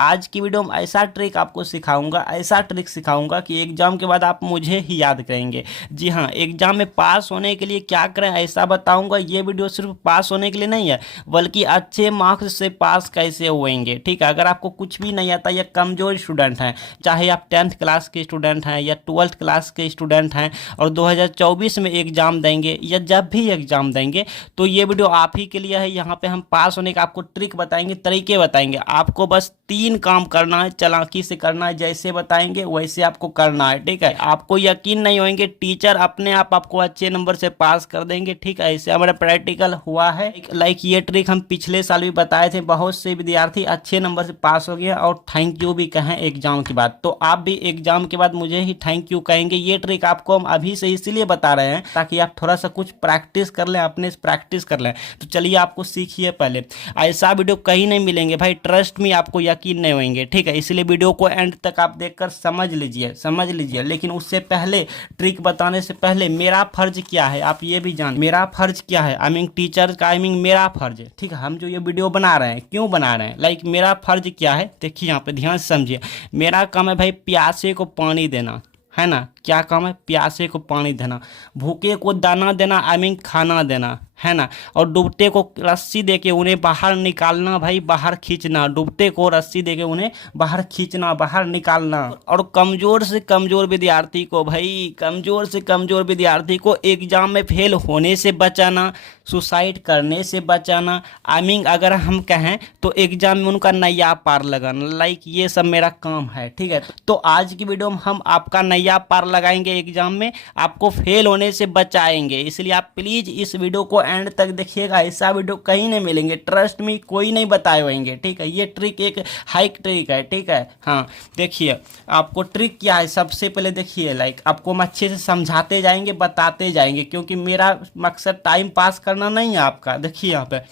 आज की वीडियो में ऐसा ट्रिक आपको सिखाऊंगा, ऐसा ट्रिक सिखाऊंगा कि एग्जाम के बाद आप मुझे ही याद करेंगे। जी हाँ, एग्जाम में पास होने के लिए क्या करें ऐसा बताऊंगा। ये वीडियो सिर्फ पास होने के लिए नहीं है, बल्कि अच्छे मार्क्स से पास कैसे होंगे। ठीक है, अगर आपको कुछ भी नहीं आता या कमजोर स्टूडेंट हैं, चाहे आप 10th क्लास के स्टूडेंट हैं या 12th क्लास के स्टूडेंट हैं और 2024 में एग्जाम देंगे या जब भी एग्जाम देंगे, तो ये वीडियो आप ही के लिए है। यहाँ पे हम पास होने का आपको ट्रिक बताएंगे, तरीके बताएंगे। आपको बस 3 काम करना है, चालाकी से करना है, जैसे बताएंगे वैसे आपको करना है। ठीक है, आपको यकीन नहीं होंगे, टीचर अपने आप आपको अच्छे नंबर से पास कर देंगे। ठीक है, ऐसे हमारा प्रैक्टिकल हुआ है। लाइक ये ट्रिक हम पिछले साल भी बताए थे, बहुत से विद्यार्थी अच्छे नंबर से पास हो गए और थैंक यू भी कहें एग्जाम के बाद। तो आप भी एग्जाम के बाद मुझे ही थैंक यू कहेंगे। ये ट्रिक आपको हम अभी से इसीलिए बता रहे हैं ताकि आप थोड़ा सा कुछ प्रैक्टिस कर लें, अपने से प्रैक्टिस कर लें। तो चलिए आपको सीखिए। पहले ऐसा वीडियो कहीं नहीं मिलेंगे भाई, ट्रस्ट में, आपको यकीन नहीं होंगे। ठीक है, इसलिए वीडियो को एंड तक आप देखकर समझ लीजिए। लेकिन उससे पहले, ट्रिक बताने से पहले मेरा फर्ज क्या है आप ये भी जान। मेरा फर्ज क्या है, आई मीन टीचर का, आई मीन मेरा फर्ज। ठीक है, हम जो ये वीडियो बना रहे हैं क्यों बना रहे हैं, लाइक मेरा फर्ज क्या है, देखिए यहाँ पे ध्यान से समझिए। मेरा काम है भाई प्यासे को पानी देना, है ना। क्या काम है, प्यासे को पानी देना, भूखे को दाना देना, आई मीन खाना देना, है ना। और डूबते को रस्सी देके उन्हें बाहर निकालना, भाई बाहर खींचना। डूबते को रस्सी देके उन्हें बाहर खींचना, बाहर निकालना। और कमजोर से कमजोर विद्यार्थी को, भाई कमजोर से कमजोर विद्यार्थी को एग्जाम में फेल होने से बचाना, सुसाइड करने से बचाना। आई मीन अगर हम कहें तो एग्जाम में उनका नैया पार लगाना। लाइक ये सब मेरा काम है। ठीक है, तो आज की वीडियो में हम आपका नैया पार लगाएंगे, एग्जाम में आपको फेल होने से बचाएंगे। इसलिए आप प्लीज इस वीडियो को एंड तक देखिएगा, ऐसा वीडियो कहीं नहीं मिलेंगे, ट्रस्ट में, कोई नहीं बताए होंगे। ठीक है, ये ट्रिक एक हाइक ट्रिक है। ठीक है, हाँ देखिए आपको ट्रिक क्या है। सबसे पहले देखिए, लाइक आपको हम अच्छे से समझाते जाएंगे, बताते जाएंगे, क्योंकि मेरा मकसद टाइम पास करना नहीं है आपका। देखिए यहाँ पे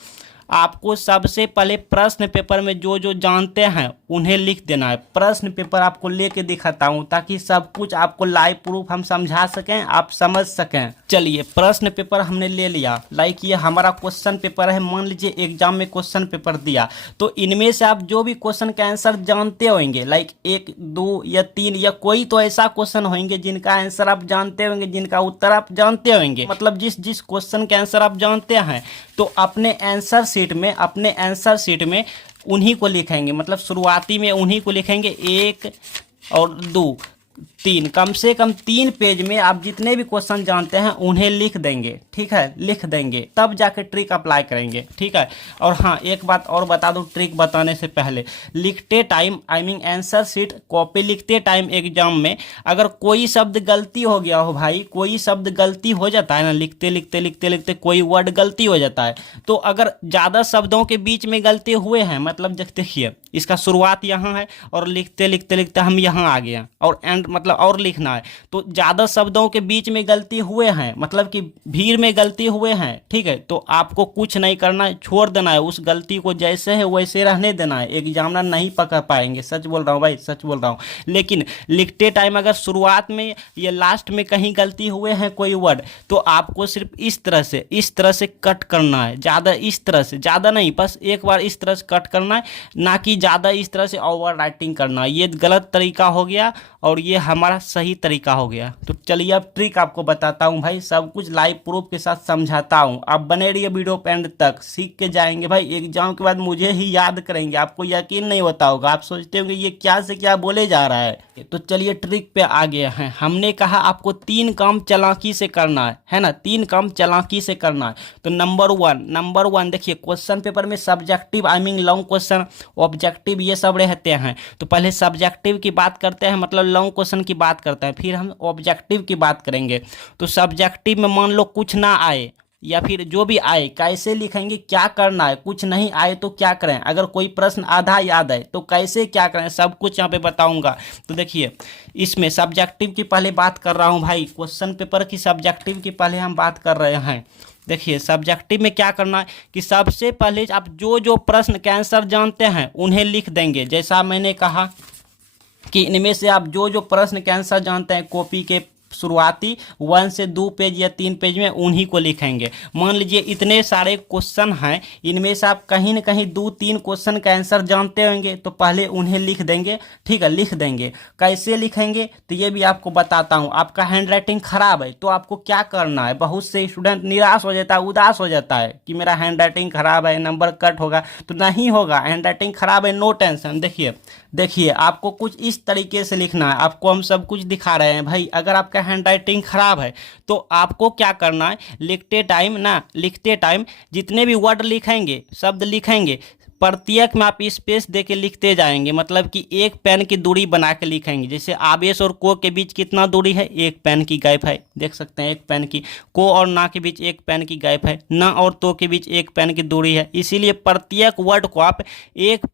आपको सबसे पहले प्रश्न पेपर में जो जो जानते हैं उन्हें लिख देना है। प्रश्न पेपर आपको लेके दिखाता हूं ताकि सब कुछ आपको लाइव प्रूफ हम समझा सकें, आप समझ सकें। चलिए प्रश्न पेपर हमने ले लिया। लाइक ये हमारा क्वेश्चन पेपर है। मान लीजिए एग्जाम में क्वेश्चन पेपर दिया, तो इनमें से आप जो भी क्वेश्चन का आंसर जानते होंगे, लाइक 1, 2 या 3 या कोई तो ऐसा क्वेश्चन होंगे जिनका आंसर आप जानते होंगे, जिनका उत्तर आप जानते होंगे। मतलब जिस जिस क्वेश्चन के आंसर आप जानते हैं, तो अपने आंसर शीट में उन्हीं को लिखेंगे। मतलब शुरुआती में उन्हीं को लिखेंगे, 1 और 2, 3, कम से कम 3 पेज में आप जितने भी क्वेश्चन जानते हैं उन्हें लिख देंगे। ठीक है, लिख देंगे, तब जाके ट्रिक अप्लाई करेंगे। ठीक है, और हाँ एक बात और बता दूं, ट्रिक बताने से पहले लिखते time, I mean answer sheet copy लिखते टाइम एग्जाम में अगर कोई शब्द गलती हो गया हो, भाई कोई शब्द गलती हो जाता है ना, लिखते कोई वर्ड गलती हो जाता है, तो अगर ज़्यादा शब्दों के बीच में गलती हुए हैं, मतलब देखिए इसका शुरुआत यहाँ है और लिखते हम यहाँ आ गए और एंड मतलब और लिखना है, तो ज़्यादा शब्दों के बीच में गलती हुए हैं, मतलब कि भीड़ में गलती हुए हैं। ठीक है, तो आपको कुछ नहीं करना है, छोड़ देना है, उस गलती को जैसे है वैसे रहने देना है। एग्जामिनर नहीं पकड़ पाएंगे, सच बोल रहा हूँ भाई, सच बोल रहा हूँ। लेकिन लिखते टाइम अगर शुरुआत में या लास्ट में कहीं गलती हुए हैं कोई वर्ड, तो आपको सिर्फ इस तरह से कट करना है। ज़्यादा इस तरह से, ज़्यादा नहीं, बस एक बार इस तरह से कट करना है, ना कि ज़्यादा इस तरह से ओवर राइटिंग करना। ये गलत तरीका हो गया और ये हमारा सही तरीका हो गया। तो चलिए अब ट्रिक आपको बताता हूँ भाई, सब कुछ लाइव प्रूफ के साथ समझाता हूँ। आप बने रहिए वीडियो पे एंड तक, सीख के जाएंगे भाई। एग्जाम के बाद मुझे ही याद करेंगे, आपको यकीन नहीं होता होगा, आप सोचते होंगे ये क्या से क्या बोले जा रहा है। तो चलिए ट्रिक पे आ गए हैं। हमने कहा आपको 3 काम चालाकी से करना है ना, 3 काम चालाकी से करना है। तो नंबर वन देखिए, क्वेश्चन पेपर में subjective, I mean long question, objective, ये सब रहते हैं। तो पहले सब्जेक्टिव की बात करते हैं, मतलब लॉन्ग क्वेश्चन की बात करते हैं, फिर हम ऑब्जेक्टिव की बात करेंगे। तो सब्जेक्टिव में मान लो कुछ ना आए या फिर जो भी आए, कैसे लिखेंगे, क्या करना है। कुछ नहीं आए तो क्या करें, अगर कोई प्रश्न आधा याद है तो कैसे क्या करें, सब कुछ यहाँ पे बताऊंगा। तो देखिए इसमें सब्जेक्टिव की पहले बात कर रहा हूँ भाई, क्वेश्चन पेपर की सब्जेक्टिव की पहले हम बात कर रहे हैं। देखिए सब्जेक्टिव में क्या करना है कि सबसे पहले आप जो जो प्रश्न के आंसर जानते हैं उन्हें लिख देंगे। जैसा मैंने कहा कि इनमें से आप जो जो प्रश्न के आंसर जानते हैं कॉपी के शुरुआती 1 से 2 पेज या 3 पेज में उन्हीं को लिखेंगे। मान लीजिए इतने सारे क्वेश्चन हैं, इनमें से आप कहीं ना कहीं 2-3 क्वेश्चन का आंसर जानते होंगे, तो पहले उन्हें लिख देंगे। ठीक है, लिख देंगे। कैसे लिखेंगे तो ये भी आपको बताता हूँ। आपका हैंड राइटिंग खराब है तो आपको क्या करना है, बहुत से स्टूडेंट निराश हो जाता है, उदास हो जाता है कि मेरा हैंड राइटिंग खराब है, नंबर कट होगा। तो नहीं होगा, हैंड राइटिंग खराब है, नो टेंशन। देखिए आपको कुछ इस तरीके से लिखना है। आपको हम सब कुछ दिखा रहे हैं भाई। अगर आपका हैंड राइटिंग खराब है तो आपको क्या करना है, लिखते टाइम जितने भी वर्ड लिखेंगे, शब्द लिखेंगे, प्रत्येक में आप स्पेस दे के लिखते जाएंगे। मतलब कि एक पेन की दूरी बना के लिखेंगे। जैसे आवेश और को के बीच कितना दूरी है, एक पेन की गैप है, देख सकते हैं। एक पेन की, को और ना के बीच एक पेन की गैप है, ना और तो के बीच एक पेन की दूरी है। इसीलिए प्रत्येक वर्ड को आप एक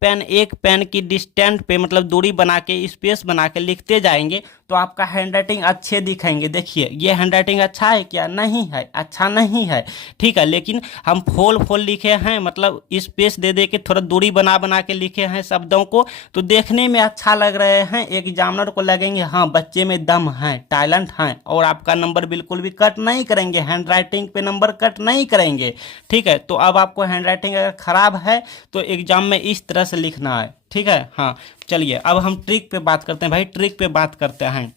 पेन की डिस्टेंस पे, मतलब दूरी बना के, स्पेस बना के लिखते जाएंगे, तो आपका हैंड राइटिंग अच्छे दिखेंगे। देखिए ये हैंड राइटिंग अच्छा है क्या, नहीं है, अच्छा नहीं है। ठीक है, लेकिन हम फोल लिखे हैं, मतलब स्पेस दे दे के थोड़ा दूरी बना के लिखे हैं शब्दों को, तो देखने में अच्छा लग रहे हैं। एग्जामिनर को लगेंगे हाँ बच्चे में दम है, टैलेंट है, और आपका नंबर बिल्कुल भी कट नहीं करेंगे, हैंड राइटिंग पे नंबर कट नहीं करेंगे। ठीक है, तो अब आपको हैंड राइटिंग अगर खराब है तो एग्जाम में इस तरह से लिखना है। ठीक है, हाँ चलिए अब हम ट्रिक पे बात करते हैं भाई, ट्रिक पे बात करते हैं।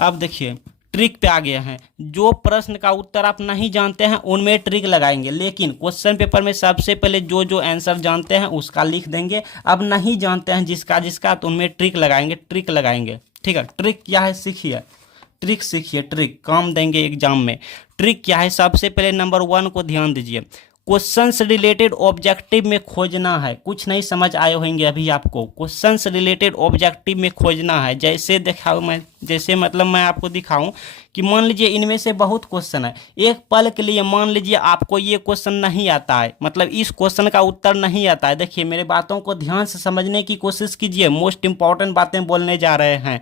अब देखिए ट्रिक पे आ गया है। जो प्रश्न का उत्तर आप नहीं जानते हैं उनमें ट्रिक लगाएंगे, लेकिन क्वेश्चन पेपर में सबसे पहले जो आंसर जानते हैं उसका लिख देंगे। अब नहीं जानते हैं जिसका तो उनमें ट्रिक लगाएंगे। ठीक है, ट्रिक क्या है सीखिए, ट्रिक काम देंगे एग्जाम में। ट्रिक क्या है, सबसे पहले नंबर 1 को ध्यान दीजिए। क्वेश्चन से रिलेटेड ऑब्जेक्टिव में खोजना है। कुछ नहीं समझ आए होंगे अभी आपको, क्वेश्चन से रिलेटेड ऑब्जेक्टिव में खोजना है। जैसे मतलब मैं आपको दिखाऊं कि मान लीजिए इनमें से बहुत क्वेश्चन है, एक पल के लिए मान लीजिए आपको ये क्वेश्चन नहीं आता है, मतलब इस क्वेश्चन का उत्तर नहीं आता है। देखिए मेरे बातों को ध्यान से समझने की कोशिश कीजिए, मोस्ट इंपॉर्टेंट बातें बोलने जा रहे हैं।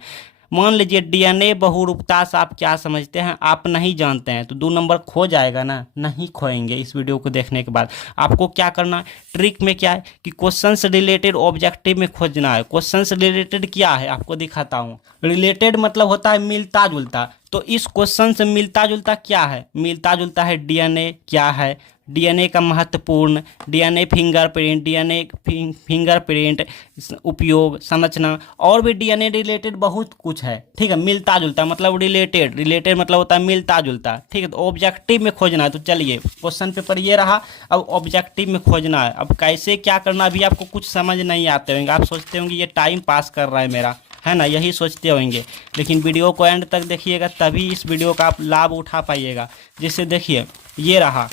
मान लीजिए डीएनए बहुरूपता से आप क्या समझते हैं, आप नहीं जानते हैं, तो 2 नंबर खो जाएगा ना, नहीं खोएंगे। इस वीडियो को देखने के बाद आपको क्या करना है, ट्रिक में क्या है कि क्वेश्चन से रिलेटेड ऑब्जेक्टिव में खोजना है। क्वेश्चन से रिलेटेड क्या है आपको दिखाता हूँ। रिलेटेड मतलब होता है मिलता जुलता, तो इस क्वेश्चन से मिलता जुलता क्या है, मिलता जुलता है डीएनए क्या है, डीएनए का महत्वपूर्ण, डीएनए फिंगरप्रिंट उपयोग, संरचना, और भी डीएनए रिलेटेड बहुत कुछ है। ठीक है, मिलता जुलता मतलब रिलेटेड मतलब होता है मिलता जुलता। ठीक है, तो ऑब्जेक्टिव में खोजना है। तो चलिए क्वेश्चन पेपर ये रहा, अब ऑब्जेक्टिव में खोजना है। अब कैसे क्या करना अभी आपको कुछ समझ नहीं आते होंगे, आप सोचते होंगे ये टाइम पास कर रहा है मेरा, है ना, यही सोचते होंगे। लेकिन वीडियो को एंड तक देखिएगा तभी इस वीडियो का आप लाभ उठा पाइएगा। जैसे देखिए ये रहा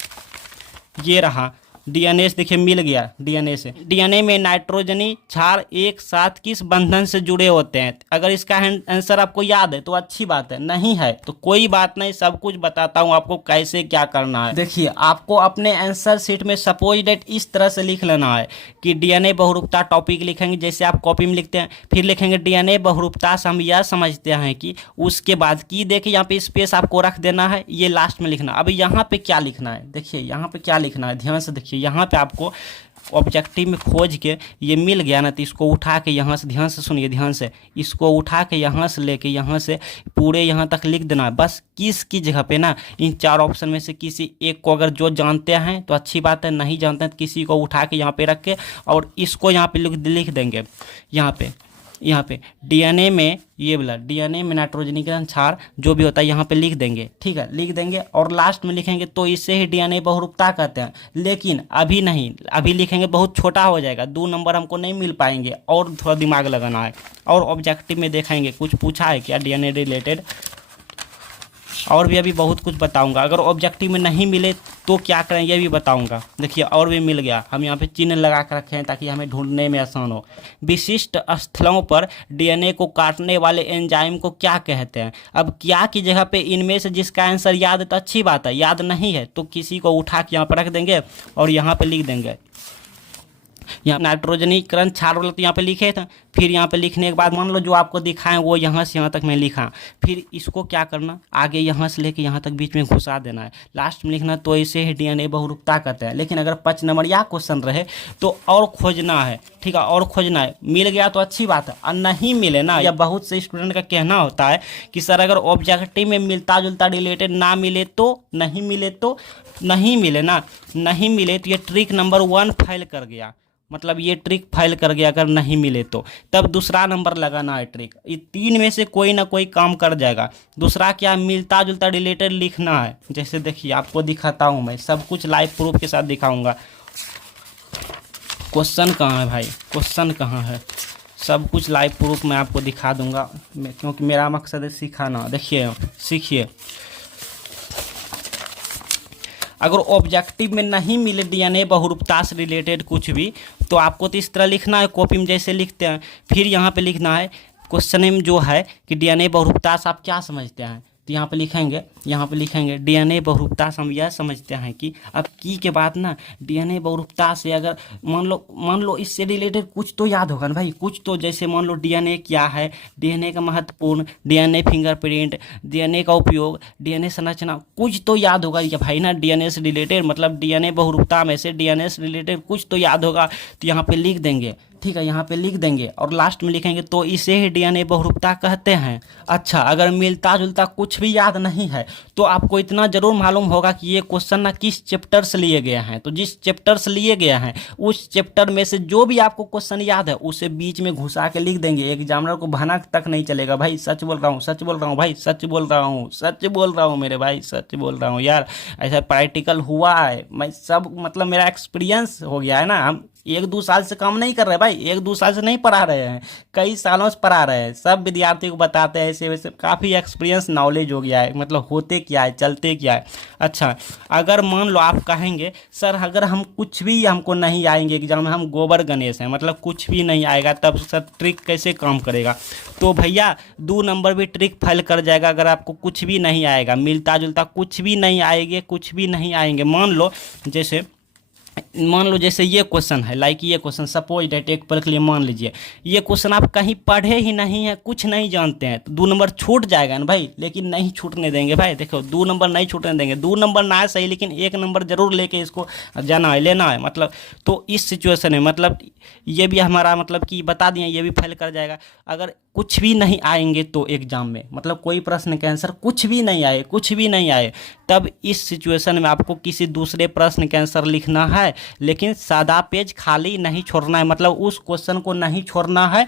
डीएनए से, देखिए मिल गया डीएनए से। डीएनए में नाइट्रोजनी क्षार एक साथ किस बंधन से जुड़े होते हैं। अगर इसका आंसर आपको याद है तो अच्छी बात है, नहीं है तो कोई बात नहीं, सब कुछ बताता हूँ आपको कैसे क्या करना है। देखिए आपको अपने आंसर शीट में सपोज डेट इस तरह से लिख लेना है कि डीएनए बहुरूपता टॉपिक लिखेंगे, जैसे आप कॉपी में लिखते हैं, फिर लिखेंगे डीएनए बहुरूपता से हम यह समझते हैं कि, उसके बाद की देखिए यहाँ पे स्पेस आपको रख देना है, ये लास्ट में लिखना। अब यहाँ पे क्या लिखना है, देखिए यहाँ पे क्या लिखना है, ध्यान से देखिए। यहाँ पे आपको ऑब्जेक्टिव में खोज के ये मिल गया ना, तो इसको उठा के यहाँ से, ध्यान से सुनिए, ध्यान से, इसको उठा के यहाँ से लेके यहाँ से पूरे यहाँ तक लिख देना है। बस किसकी जगह पे ना, इन 4 ऑप्शन में से किसी एक को, अगर जो जानते हैं तो अच्छी बात है, नहीं जानते हैं तो किसी को उठा के यहाँ पे रख के और इसको यहाँ पे लिख देंगे। यहाँ पे डीएनए में, ये वाला डीएनए में नाइट्रोजनीकरण क्षार जो भी होता है यहाँ पे लिख देंगे। ठीक है, लिख देंगे और लास्ट में लिखेंगे तो इसे ही डीएनए बहुरूपता कहते हैं। लेकिन अभी नहीं, अभी लिखेंगे बहुत छोटा हो जाएगा, 2 नंबर हमको नहीं मिल पाएंगे, और थोड़ा दिमाग लगाना है। और ऑब्जेक्टिव में देखेंगे कुछ पूछा है क्या डीएनए रिलेटेड, और भी अभी बहुत कुछ बताऊंगा। अगर ऑब्जेक्टिव में नहीं मिले तो क्या करें ये भी बताऊंगा। देखिए और भी मिल गया, हम यहाँ पे चिन्ह लगा कर रखे हैं ताकि हमें ढूंढने में आसान हो। विशिष्ट स्थलों पर डीएनए को काटने वाले एंजाइम को क्या कहते हैं। अब क्या की जगह पे इनमें से जिसका आंसर याद है तो अच्छी बात है, याद नहीं है तो किसी को उठा के यहाँ पर रख देंगे और यहाँ पर लिख देंगे यहाँ नाइट्रोजनीकरण क्षार वाला तो यहाँ पे लिखे थे। फिर यहाँ पे लिखने के बाद मान लो जो आपको दिखाएं वो यहाँ से यहाँ तक मैं लिखा, फिर इसको क्या करना, आगे यहाँ से लेके यहाँ तक बीच में घुसा देना है, लास्ट में लिखना तो इसे ही डीएनए बहुरूपता कहते हैं। लेकिन अगर 5 नंबर या क्वेश्चन रहे तो और खोजना है, ठीक है, और खोजना है। मिल गया तो अच्छी बात है, और नहीं मिले ना, या बहुत से स्टूडेंट का कहना होता है कि सर अगर ऑब्जेक्टिव में मिलता जुलता रिलेटेड ना मिले तो नहीं मिले तो नहीं मिले ना, नहीं मिले तो ये ट्रिक नंबर 1 फेल कर गया, मतलब ये ट्रिक फेल कर गया अगर नहीं मिले तो। तब दूसरा नंबर लगाना है ट्रिक, ये 3 में से कोई ना कोई काम कर जाएगा। दूसरा क्या, मिलता जुलता रिलेटेड लिखना है। जैसे देखिए आपको दिखाता हूँ, मैं सब कुछ लाइव प्रूफ के साथ दिखाऊंगा। क्वेश्चन कहाँ है भाई, क्वेश्चन कहाँ है, सब कुछ लाइव प्रूफ मैं आपको दिखा दूंगा, क्योंकि मेरा मकसद है सिखाना। देखिए सीखिए, अगर ऑब्जेक्टिव में नहीं मिले डीएनए बहुरूपता से रिलेटेड कुछ भी, तो आपको तो इस तरह लिखना है, कॉपी में जैसे लिखते हैं। फिर यहाँ पे लिखना है क्वेश्चन में जो है कि डीएनए बहुरूपता से आप क्या समझते हैं, तो यहाँ पे लिखेंगे, यहाँ पे लिखेंगे डीएनए बहुरूपता से हम यह समझते हैं कि अब की के बाद ना डीएनए बहुरूपता से अगर मान लो इससे रिलेटेड कुछ तो याद होगा ना भाई, कुछ तो। जैसे मान लो डीएनए क्या है, डीएनए का महत्वपूर्ण, डीएनए फिंगरप्रिंट, डीएनए का उपयोग, डीएनए संरचना, कुछ तो याद होगा या भाई ना डीएनए से रिलेटेड, मतलब डीएनए बहुरूपता में से डीएनए से रिलेटेड कुछ तो याद होगा। तो यहाँ पे लिख देंगे, ठीक है, यहाँ पे लिख देंगे और लास्ट में लिखेंगे तो इसे ही डीएनए बहुरूपता कहते हैं। अच्छा, अगर मिलता जुलता कुछ भी याद नहीं है तो आपको इतना जरूर मालूम होगा कि ये क्वेश्चन ना किस चैप्टर से लिए गए हैं। तो जिस चैप्टर से लिए गए हैं उस चैप्टर में से जो भी आपको क्वेश्चन याद है उसे बीच में घुसा के लिख देंगे। एग्जामिनर को भनक तक नहीं चलेगा। भाई सच बोल रहा हूँ, सच बोल रहा हूँ भाई, सच बोल रहा हूँ, सच बोल रहा हूँ मेरे भाई, सच बोल रहा हूँ यार। ऐसा प्रैक्टिकल हुआ है, मैं सब मतलब मेरा एक्सपीरियंस हो गया है ना। हम 1-2 साल से काम नहीं कर रहे भाई, 1-2 साल से नहीं पढ़ा रहे हैं, कई सालों से पढ़ा रहे हैं। सब विद्यार्थियों को बताते हैं ऐसे वैसे, काफ़ी एक्सपीरियंस नॉलेज हो गया है, मतलब होते क्या है, चलते क्या है। अच्छा, अगर मान लो आप कहेंगे सर अगर हम कुछ भी हमको नहीं आएंगे एग्जाम में, हम गोबर गणेश हैं, मतलब कुछ भी नहीं आएगा, तब सर ट्रिक कैसे काम करेगा। तो भैया 2 नंबर भी ट्रिक फेल कर जाएगा अगर आपको कुछ भी नहीं आएगा, मिलता जुलता कुछ भी नहीं आएंगे, कुछ भी नहीं आएंगे। मान लो जैसे ये क्वेश्चन है, लाइक ये क्वेश्चन सपोज डेट एक पल के लिए मान लीजिए, ये क्वेश्चन आप कहीं पढ़े ही नहीं है, कुछ नहीं जानते हैं, तो 2 नंबर छूट जाएगा ना भाई। लेकिन नहीं छूटने देंगे भाई, देखो 2 नंबर नहीं छूटने देंगे। 2 नंबर ना है सही, लेकिन 1 नंबर जरूर लेके इसको जाना है, लेना है। मतलब तो इस सिचुएशन में मतलब ये भी हमारा मतलब कि बता दिए, ये भी फेल कर जाएगा। अगर कुछ भी नहीं आएंगे तो एग्जाम में, मतलब कोई प्रश्न का आंसर कुछ भी नहीं आए, कुछ भी नहीं आए, तब इस सिचुएशन में आपको किसी दूसरे प्रश्न का आंसर लिखना है, लेकिन सादा पेज खाली नहीं छोड़ना है, मतलब उस क्वेश्चन को नहीं छोड़ना है,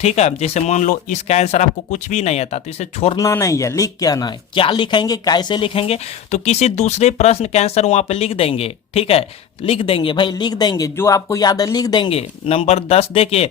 ठीक है। जैसे मान लो इसका आंसर आपको कुछ भी नहीं आता तो इसे छोड़ना नहीं है, लिख के आना है। क्या लिखेंगे, कैसे लिखेंगे, तो किसी दूसरे प्रश्न का आंसर वहाँ पे लिख देंगे, ठीक है, लिख देंगे भाई, लिख देंगे, जो आपको याद है लिख देंगे। नंबर 10 देके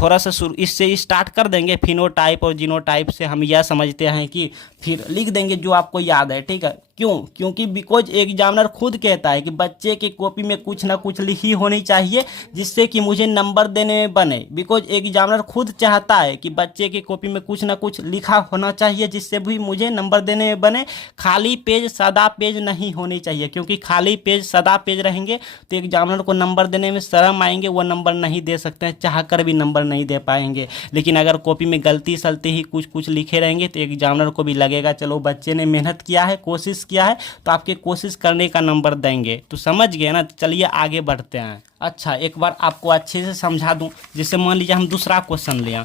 थोड़ा सा इससे स्टार्ट कर देंगे, फिनोटाइप और जीनोटाइप से हम यह समझते हैं कि फिर लिख देंगे जो आपको याद है, ठीक है। क्यों, क्योंकि बिकॉज एग्जामिनर खुद कहता है कि बच्चे की कॉपी में कुछ ना कुछ लिखी होनी चाहिए जिससे कि मुझे नंबर देने में बने। बिकॉज एग्जामिनर खुद चाहता है कि बच्चे की कॉपी में कुछ ना कुछ लिखा होना चाहिए जिससे भी मुझे नंबर देने में बने। खाली पेज सादा पेज नहीं होने चाहिए, क्योंकि खाली पेज सादा पेज रहेंगे तो एग्जामिनर को नंबर देने में शर्म आएंगे, वो नंबर नहीं दे सकते हैं, चाह कर भी नंबर नहीं दे पाएंगे। लेकिन अगर कॉपी में गलती सलती ही कुछ कुछ लिखे रहेंगे तो एग्जामिनर को भी लगेगा चलो बच्चे ने मेहनत किया है, कोशिश किया है, तो आपके कोशिश करने का नंबर देंगे। तो समझ गए ना, चलिए आगे बढ़ते हैं। अच्छा, एक बार आपको अच्छे से समझा दूं, जैसे मान लीजिए हम दूसरा क्वेश्चन लिया,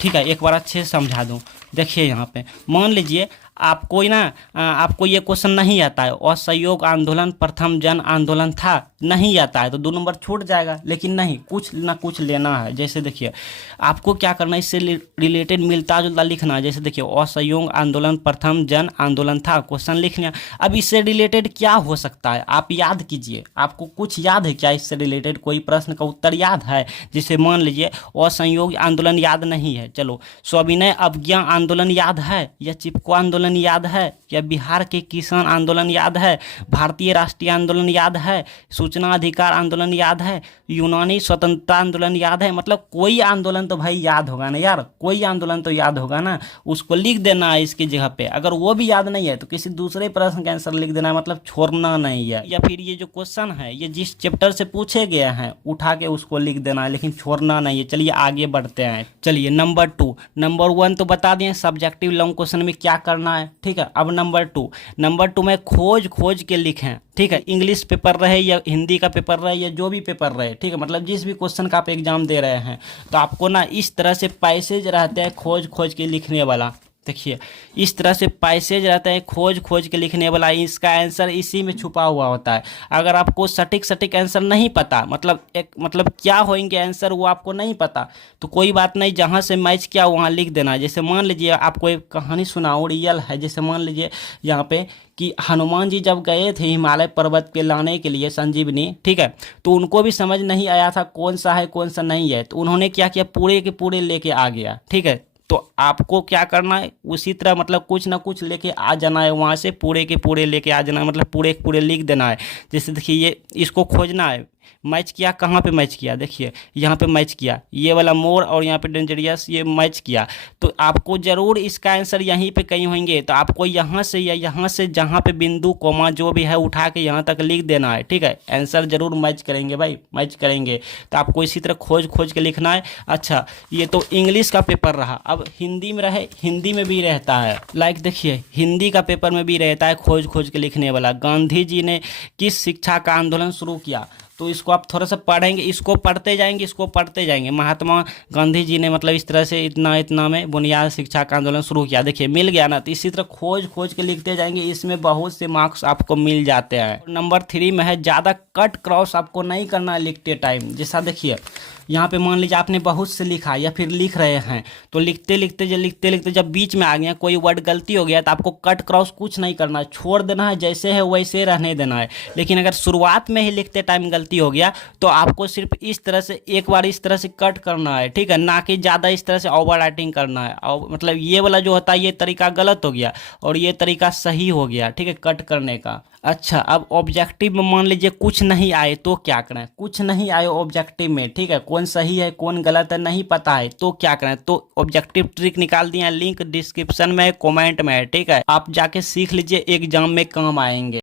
ठीक है, एक बार अच्छे से समझा दूं। देखिए यहाँ पे मान लीजिए आपको आपको ये क्वेश्चन नहीं आता है, असहयोग आंदोलन प्रथम जन आंदोलन था, नहीं आता है तो 2 नंबर छूट जाएगा। लेकिन नहीं, कुछ ना कुछ लेना है। जैसे देखिए आपको क्या करना है, इससे रिलेटेड मिलता जुलता लिखना है। जैसे देखिए असहयोग आंदोलन प्रथम जन आंदोलन था, क्वेश्चन लिख लिया। अब इससे रिलेटेड क्या हो सकता है, आप याद कीजिए, आपको कुछ याद है क्या इससे रिलेटेड, कोई प्रश्न का उत्तर याद है। जैसे मान लीजिए असहयोग आंदोलन याद नहीं है, चलो सविनय अवज्ञा आंदोलन याद है या चिपको आंदोलन आंदोलन याद है? या बिहार के किसान आंदोलन याद है? भारतीय राष्ट्रीय आंदोलन याद है? सूचना अधिकार आंदोलन याद है? यूनानी स्वतंत्रता आंदोलन याद है? मतलब कोई आंदोलन तो भाई याद होगा ना यार, कोई आंदोलन तो याद होगा ना, उसको लिख देना है इसकी जगह पे। अगर वो भी याद नहीं है तो किसी दूसरे प्रश्न का आंसर लिख देना है, मतलब छोड़ना नहीं है। या फिर ये जो क्वेश्चन है ये जिस चैप्टर से पूछे गए हैं उठा के उसको लिख देना है, लेकिन छोड़ना नहीं है। चलिए आगे बढ़ते हैं। चलिए नंबर 2, नंबर 1 तो बता दिए सब्जेक्टिव लॉन्ग क्वेश्चन में क्या करना है, ठीक है। अब नंबर 2 में खोज के लिखें, ठीक है। इंग्लिश पेपर रहे या हिंदी का पेपर रहे या जो भी पेपर रहे, ठीक है, मतलब जिस भी क्वेश्चन का आप एग्जाम दे रहे हैं तो आपको ना इस तरह से पैसेज रहते हैं खोज के लिखने वाला। देखिए इस तरह से पैसेज रहता है खोज के लिखने वाला, इसका आंसर इसी में छुपा हुआ होता है। अगर आपको सटीक आंसर नहीं पता, मतलब क्या होंगे आंसर वो आपको नहीं पता, तो कोई बात नहीं, जहाँ से मैच किया वहाँ लिख देना। जैसे मान लीजिए आपको एक कहानी सुनाऊं, रियल है। जैसे मान लीजिए यहाँ पे कि हनुमान जी जब गए थे हिमालय पर्वत पे लाने के लिए संजीवनी, ठीक है, तो उनको भी समझ नहीं आया था कौन सा है कौन सा नहीं है, तो उन्होंने क्या किया, पूरे के पूरे लेके आ गया, ठीक है। तो आपको क्या करना है उसी तरह, मतलब कुछ ना कुछ लेके आ जाना है वहाँ से, पूरे के पूरे लेके आ जाना है, मतलब पूरे के पूरे लिख देना है। जैसे देखिए ये इसको खोजना है, मैच किया, कहाँ पे मैच किया, देखिए यहाँ पे मैच किया, ये वाला मोर और यहाँ पे डेंजरियस, ये मैच किया, तो आपको जरूर इसका आंसर यहीं पे कहीं होंगे। तो आपको यहाँ से या यहाँ से जहाँ पे बिंदु कोमा जो भी है उठा के यहाँ तक लिख देना है, ठीक है। आंसर जरूर मैच करेंगे भाई, मैच करेंगे। तो आपको इसी तरह खोज के लिखना है। अच्छा ये तो इंग्लिश का पेपर रहा। अब हिंदी में रहे, हिंदी में भी रहता है, लाइक देखिए हिंदी का पेपर में भी रहता है खोज के लिखने वाला। गांधी जी ने किस शिक्षा का आंदोलन शुरू किया, तो इसको आप थोड़ा सा पढ़ेंगे, इसको पढ़ते जाएंगे। महात्मा गांधी जी ने मतलब इस तरह से इतना में बुनियाद शिक्षा का आंदोलन शुरू किया। देखिए मिल गया ना। तो इसी तरह खोज के लिखते जाएंगे, इसमें बहुत से मार्क्स आपको मिल जाते हैं। नंबर 3 में है ज़्यादा कट क्रॉस आपको नहीं करना है लिखते टाइम। जैसा देखिए यहाँ पे मान लीजिए आपने बहुत से लिखा या फिर लिख रहे हैं, तो लिखते लिखते जब बीच में आ गया कोई वर्ड गलती हो गया तो आपको कट क्रॉस कुछ नहीं करना है, छोड़ देना है, जैसे है वैसे रहने देना है। लेकिन अगर शुरुआत में ही लिखते टाइम गलती हो गया तो आपको सिर्फ इस तरह से एक बार इस तरह से कट करना है, ठीक है, ना कि ज़्यादा इस तरह से ओवर राइटिंग करना है। और मतलब ये वाला जो होता है ये तरीका गलत हो गया और ये तरीका सही हो गया, ठीक है, कट करने का। अच्छा अब ऑब्जेक्टिव में मान लीजिए कुछ नहीं आए तो क्या करें, कुछ नहीं आए ऑब्जेक्टिव में, ठीक है, कौन सही है कौन गलत है नहीं पता है तो क्या करें। तो ऑब्जेक्टिव ट्रिक निकाल दिया, लिंक डिस्क्रिप्शन में कमेंट में है, ठीक है, आप जाके सीख लीजिए, एग्जाम में काम आएंगे।